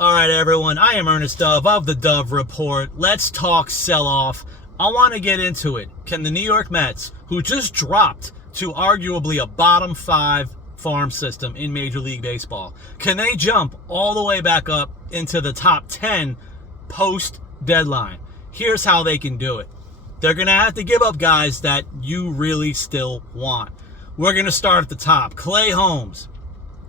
All right, everyone, I am Ernest Dove of the Dove Report. Let's talk sell-off. I want to get into it. Can the New York Mets, who just dropped to arguably a bottom 5 farm system in Major League Baseball, can they jump all the way back up into the top 10 post-deadline? Here's how they can do it. They're going to have to give up guys that you really still want. We're going to start at the top. Clay Holmes.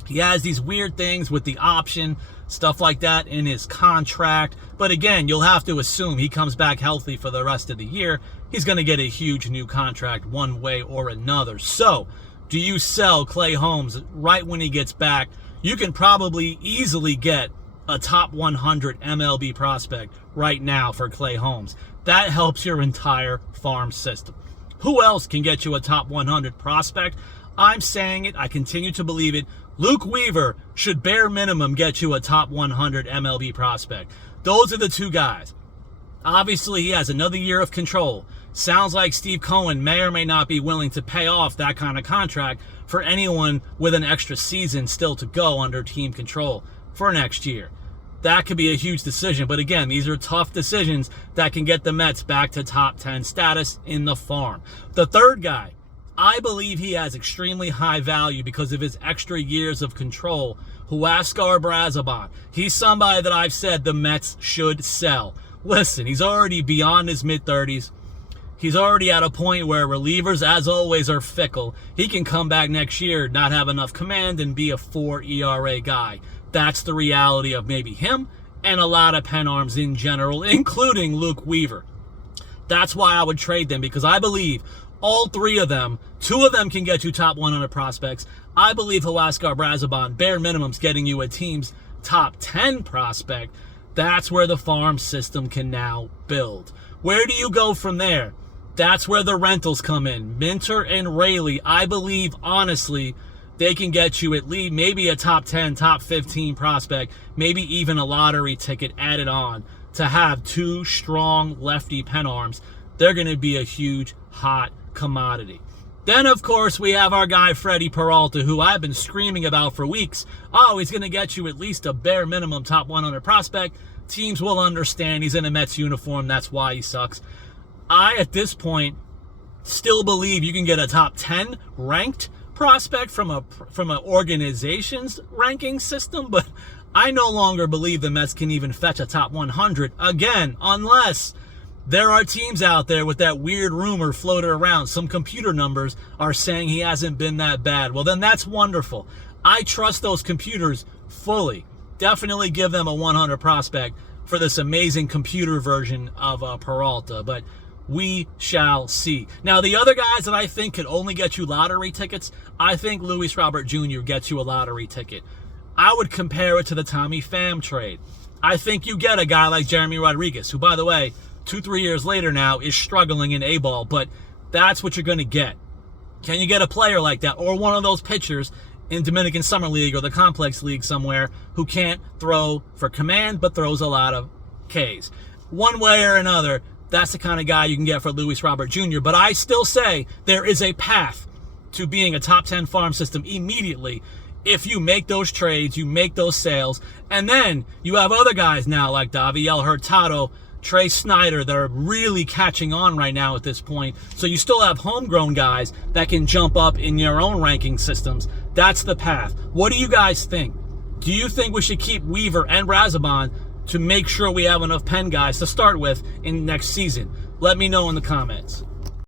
He has these weird things with the option, stuff like that in his contract. But again, you'll have to assume he comes back healthy for the rest of the year. He's going to get a huge new contract one way or another. So, do you sell Clay Holmes right when he gets back? You can probably easily get a top 100 MLB prospect right now for Clay Holmes. That helps your entire farm system. Who else can get you a top 100 prospect? I'm saying it. I continue to believe it. Luke Weaver should bare minimum get you a top 100 MLB prospect. Those are the two guys. Obviously, he has another year of control. Sounds like Steve Cohen may or may not be willing to pay off that kind of contract for anyone with an extra season still to go under team control for next year. That could be a huge decision. But again, these are tough decisions that can get the Mets back to top 10 status in the farm. The third guy, I believe he has extremely high value because of his extra years of control. Huascar Brazoban. He's somebody that I've said the Mets should sell. Listen, he's already beyond his mid-30s. He's already at a point where relievers, as always, are fickle. He can come back next year, not have enough command, and be a 4 ERA guy. That's the reality of maybe him and a lot of pen arms in general, including Luke Weaver. That's why I would trade them, because I believe all three of them, 2 of them can get you top 100 prospects. I believe Huascar Brazoban, bare minimum's getting you a team's top 10 prospect. That's where the farm system can now build. Where do you go from there? That's where the rentals come in. Minter and Raley, I believe, honestly, they can get you at least maybe a top 10, top 15 prospect, maybe even a lottery ticket added on to have 2 strong lefty pen arms. They're going to be a huge, hot commodity. Then, of course, we have our guy Freddie Peralta, who I've been screaming about for weeks. Oh, he's going to get you at least a bare minimum top 100 prospect. Teams will understand he's in a Mets uniform. That's why he sucks. I, at this point, still believe you can get a top 10 ranked prospect from an organization's ranking system, but I no longer believe the Mets can even fetch a top 100 again, unless there are teams out there with that weird rumor floated around. Some computer numbers are saying he hasn't been that bad. Well, then that's wonderful. I trust those computers fully. Definitely give them a 100 prospect for this amazing computer version of Peralta, but we shall see. Now, the other guys that I think could only get you lottery tickets, I think Luis Robert Jr. gets you a lottery ticket. I would compare it to the Tommy Pham trade. I think you get a guy like Jeremy Rodriguez, who, by the way, 2-3 years later now is struggling in A-ball, but that's what you're going to get. Can you get a player like that, or one of those pitchers in Dominican Summer League or the Complex League somewhere who can't throw for command but throws a lot of Ks? One way or another, that's the kind of guy you can get for Luis Robert Jr. But I still say there is a path to being a top 10 farm system immediately if you make those trades, you make those sales, and then you have other guys now like Daviel Hurtado, Trey Snyder, that are really catching on right now at this point. So you still have homegrown guys that can jump up in your own ranking systems. That's the path. What do you guys think? Do you think we should keep Weaver and Brazoban to make sure we have enough pen guys to start with in next season? Let me know in the comments.